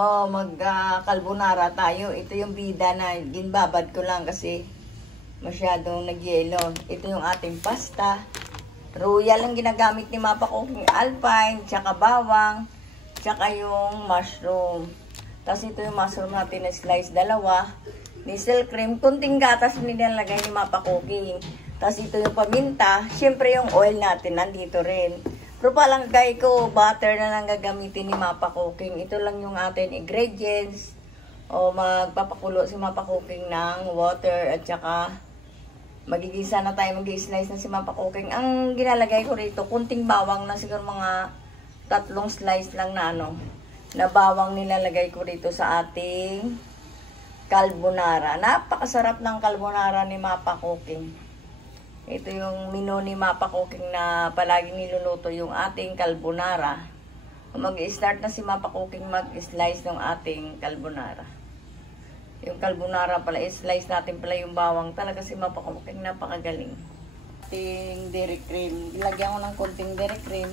Mag-carbonara tayo. Ito yung bida na ginbabad ko lang kasi masyadong nagyelo. Ito yung ating pasta. Royal ang ginagamit ni Mapa Cooking, alpine, tsaka bawang, tsaka yung mushroom. Tapos ito yung mushroom natin na slice, dalawa. Nisel cream, kunting gatas nilalagay ni Mapa Cooking. Tapos ito yung paminta. Siyempre yung oil natin nandito rin. Pero palagay ko, butter na lang gagamitin ni Mapa Cooking. Ito lang yung ating ingredients. O magpapakulo si Mapa Cooking ng water at saka magigisa na tayo, mag-i-slice na si Mapa Cooking. Ang ginalagay ko rito, kunting bawang na siguro mga 3 slice lang na na bawang nilalagay ko rito sa ating carbonara. Napakasarap ng carbonara ni Mapa Cooking. Ito yung menu ni Mapa Cooking na palagi niluluto yung ating carbonara. Mag-i-start na si Mapa Cooking mag-slice ng ating carbonara. Yung carbonara pala, i-slice natin pala yung bawang. Talaga si Mapa Cooking napakagaling. Ating dairy cream. Ilagyan ko ng konting dairy cream.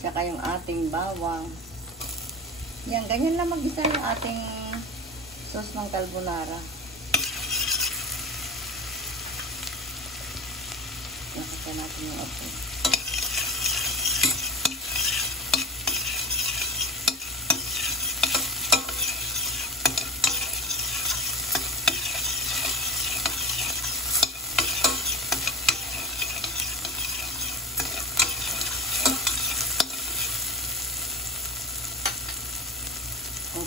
Tsaka yung ating bawang. Yan, ganyan lang mag-isa yung ating sauce ng carbonara. Nakita natin yung apoy.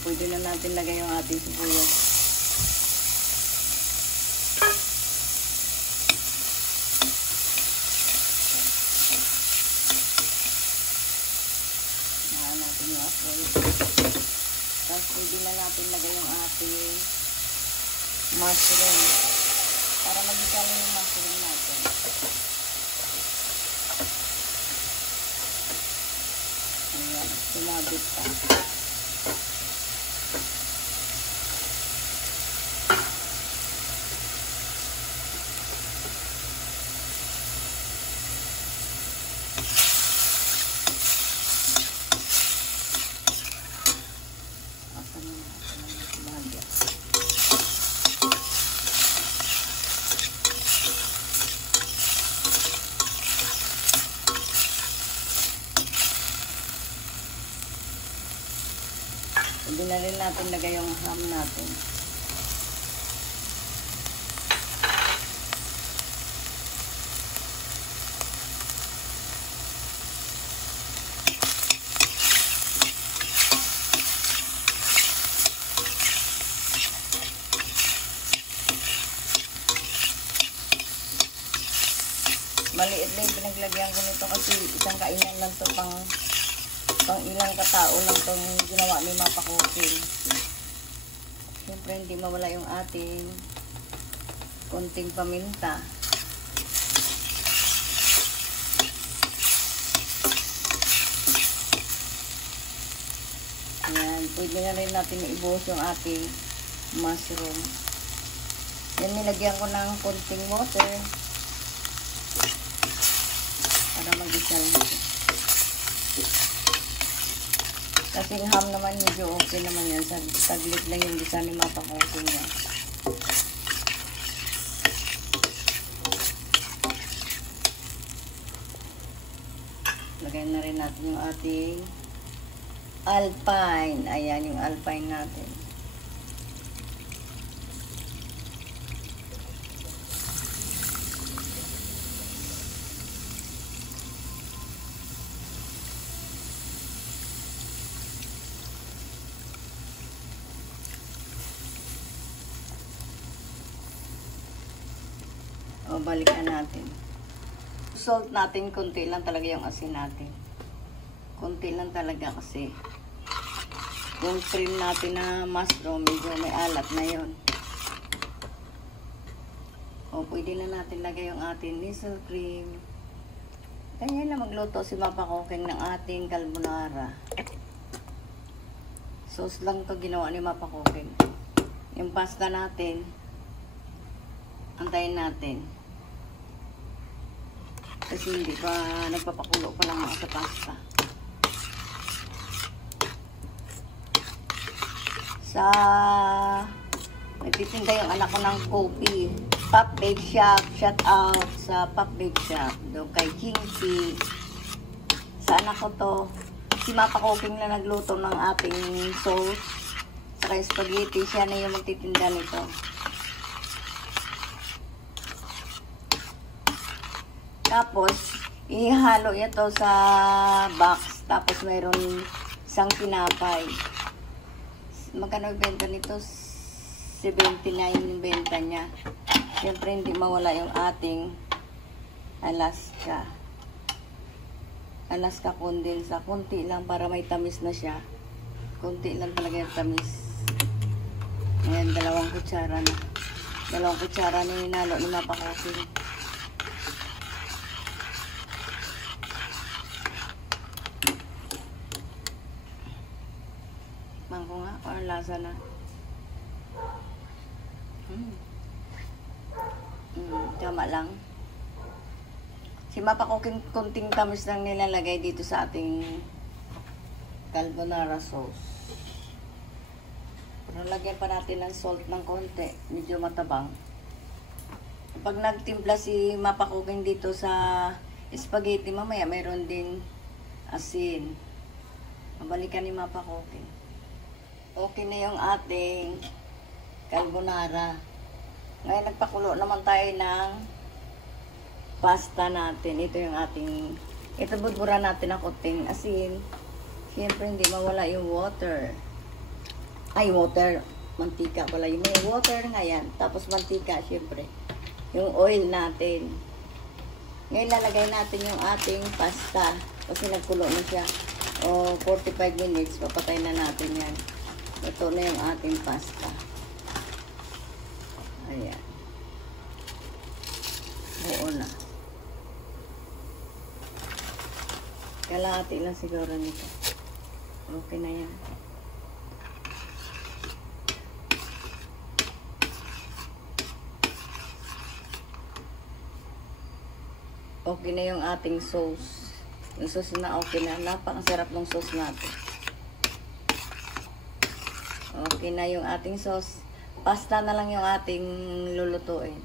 Pwede na natin lagay yung ating sibuyas. Nahan natin yung apoy. Tapos pwede na natin lagay yung ating mushroom. Para mag-isalo yung mushroom natin. Ayan, sumabit pa. Hindi na rin natin lagay yung ham natin. Maliit lang yung pinaglagyan ko nito kasi isang kainan lang ito pang ilang katao lang itong ginawa ni Mapa Cooking. Siyempre hindi mawala yung ating konting paminta. Ayan, pwede na rin natin ibuhos yung ating mushroom. Yan, nilagyan ko ng konting water para mag-isa lang ito. Kasi ham naman medyo okay naman yan. Taglit lang yung gisa ni Mapa Cooking niya. Lagyan na rin natin yung ating alpine. Ayan yung alpine natin. O, balikan natin. Salt natin, konti lang talaga yung asin natin. Konti lang talaga kasi yung cream natin na mushroom, medyo may alat na yun. O, pwede na natin lagay yung ating nisel cream. Ganyan na magluto si Mapa Cooking ng ating carbonara. Sauce lang to ginawa ni Mapa Cooking. Yung pasta natin, antayin natin. Kasi hindi pa nagpapakulo pa lang ako sa pasta. sa nagtitinda yung anak ko ng kopi. Pop Bake Shop, shout out sa Pop Bake Shop. Doon kay Jinky. Sa anak ko to, si Mapa Cooking na nagluto ng ating sauce. Saka yung spaghetti, siya na yung magtitinda nito. Tapos, ihalo ito sa box. Tapos mayroon isang tinapay. Magkano benta nito? 79 yung benta niya. Siyempre hindi mawala yung ating Alaska. Alaska condensa. Kunti lang para may tamis na siya. Kunti lang talaga yung tamis. Ayan, 2 kutsara na. 2 kutsara na hinalo ni Mapa Cooking. Mangko nga, or lasa na. Tama lang. Si Mapa Cooking, kunting tamis lang nilalagay dito sa ating carbonara sauce. Pero lagyan pa natin ng salt ng konti. Medyo matabang. Pag nagtimpla si Mapa Cooking dito sa spaghetti, mamaya mayroon din asin. Mabalikan ni Mapa Cooking. Okay na yung ating carbonara. Ngayon nagpakulo naman tayo ng pasta natin. Ito yung ating, ito budbura natin ng konting asin. Siyempre hindi mawala yung water. Ay, water. Mantika pala. Yung may water nga yan. Tapos mantika, siyempre. Yung oil natin. Ngayon lalagay natin yung ating pasta. Kasi nagkulo na siya. O 45 minutes, papatay na natin yan. Ito na yung ating pasta. Ayan. Oo na. Kalahati lang siguro nito. Okay na yan. Okay na yung ating sauce. Yung sauce na okay na. Napakasarap ng sauce natin. Okay na yung ating sauce. Pasta na lang yung ating lulutuin.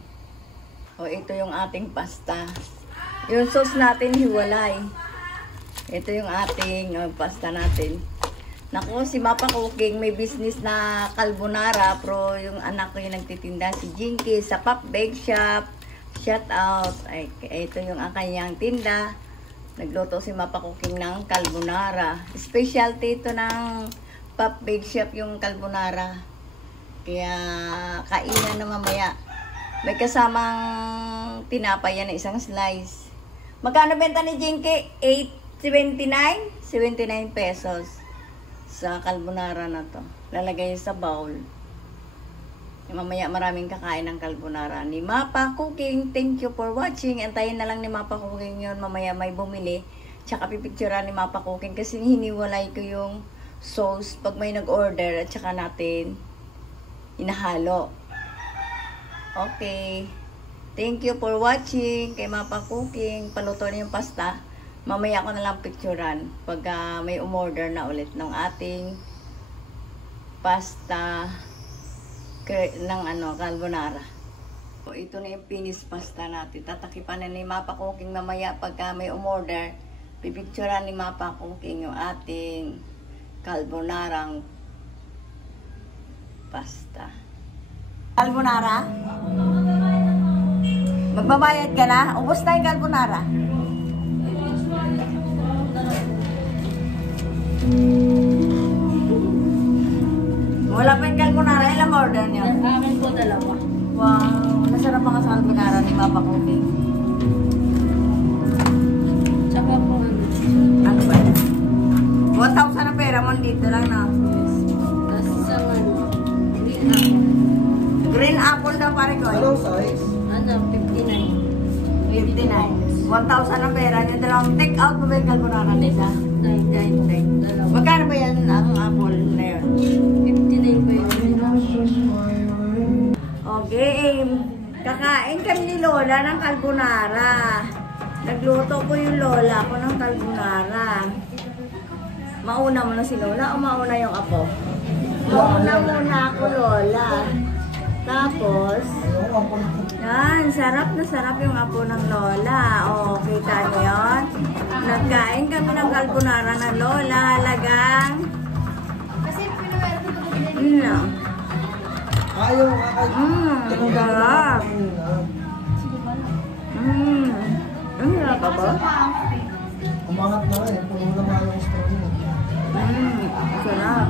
O, ito yung ating pasta. Yung sauce natin, hiwalay. Ito yung ating pasta natin. Naku, si Mapa Cooking, may business na carbonara. Pero yung anak ko yung nagtitinda, si Jinky, sa Pop Bake Shop. Shout out. Ay, ito yung kanyang tinda. Nagluto si Mapa Cooking ng carbonara. Specialty ito ng Pop Bake Shop yung carbonara. Kaya kainan na mamaya. May kasamang tinapay yan na isang slice. Magkano benta ni Jinky? 8.79? 79 pesos. Sa carbonara na to. Lalagay sa bowl. Mamaya maraming kakain ng carbonara ni Mapa Cooking. Thank you for watching. Antayin na lang ni Mapa Cooking yun. Mamaya may bumili. Tsaka pipicturean ni Mapa Cooking. Kasi hiniwalay ko yung sauce pag may nag-order. At tsaka natin inahalo. Okay. Thank you for watching kay Mapa Cooking. Paluto na yung pasta. Mamaya ko na lang picturean pag may umorder na ulit ng ating pasta ng carbonara. So, ito na yung finished pasta natin. Tatakipan na ni Mapa Cooking mamaya pagka may umorder. Pipicturean ni Mapa Cooking yung ating carbonarang pasta. Carbonara? Magbabayad ka na? Ubos na yung carbonara. Wala pa yung carbonara. Ilang order niyo? Amin po 2. Wow. Nasarap ang sa carbonara ni Mapa Cooking. Tsaka po Ano ba yan? 1,000 na pera mo dito lang na. Tapos isang Green apple daw pare ko. Anong size? 59. 59. 1,000 ang pera niya. Dalawang take out mo ba yung carbonara nila? Dalawa. Magkano ba yan ang apple na yun? 59 po yun. Okay. Kakain kami ni Lola ng carbonara. Nagluto ko yung Lola ko ng carbonara. Mauna mo na si Lola o mauna yung apo? Mauna muna ako, Lola. Tapos, yan, sarap na sarap yung apo ng Lola. O, kita niyo yun? Nagkain kami ng carbonara ng Lola. Halagang, yun lang. Ayaw, Ang sarap. Ang sarap ba ba? umangat na rin. Puno na mga yung store mo. Ang sarap.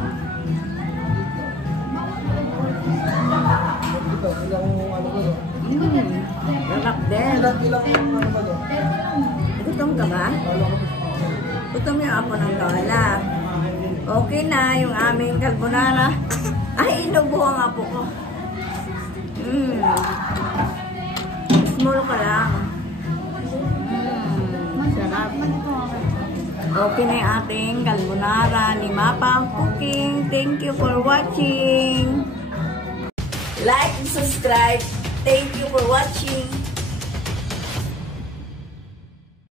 Ito, ilang ano ba doon? Sarap din. Ilang ano ba doon? Gutom ka ba? Gutom yung apo ng Lola. Okay na yung aming carbonara. Ay, inubo ang apo ko. Small ka lang. Sarap. Okay na yung ating carbonara ni Mapa Cooking. Thank you for watching. Like and subscribe. Thank you for watching.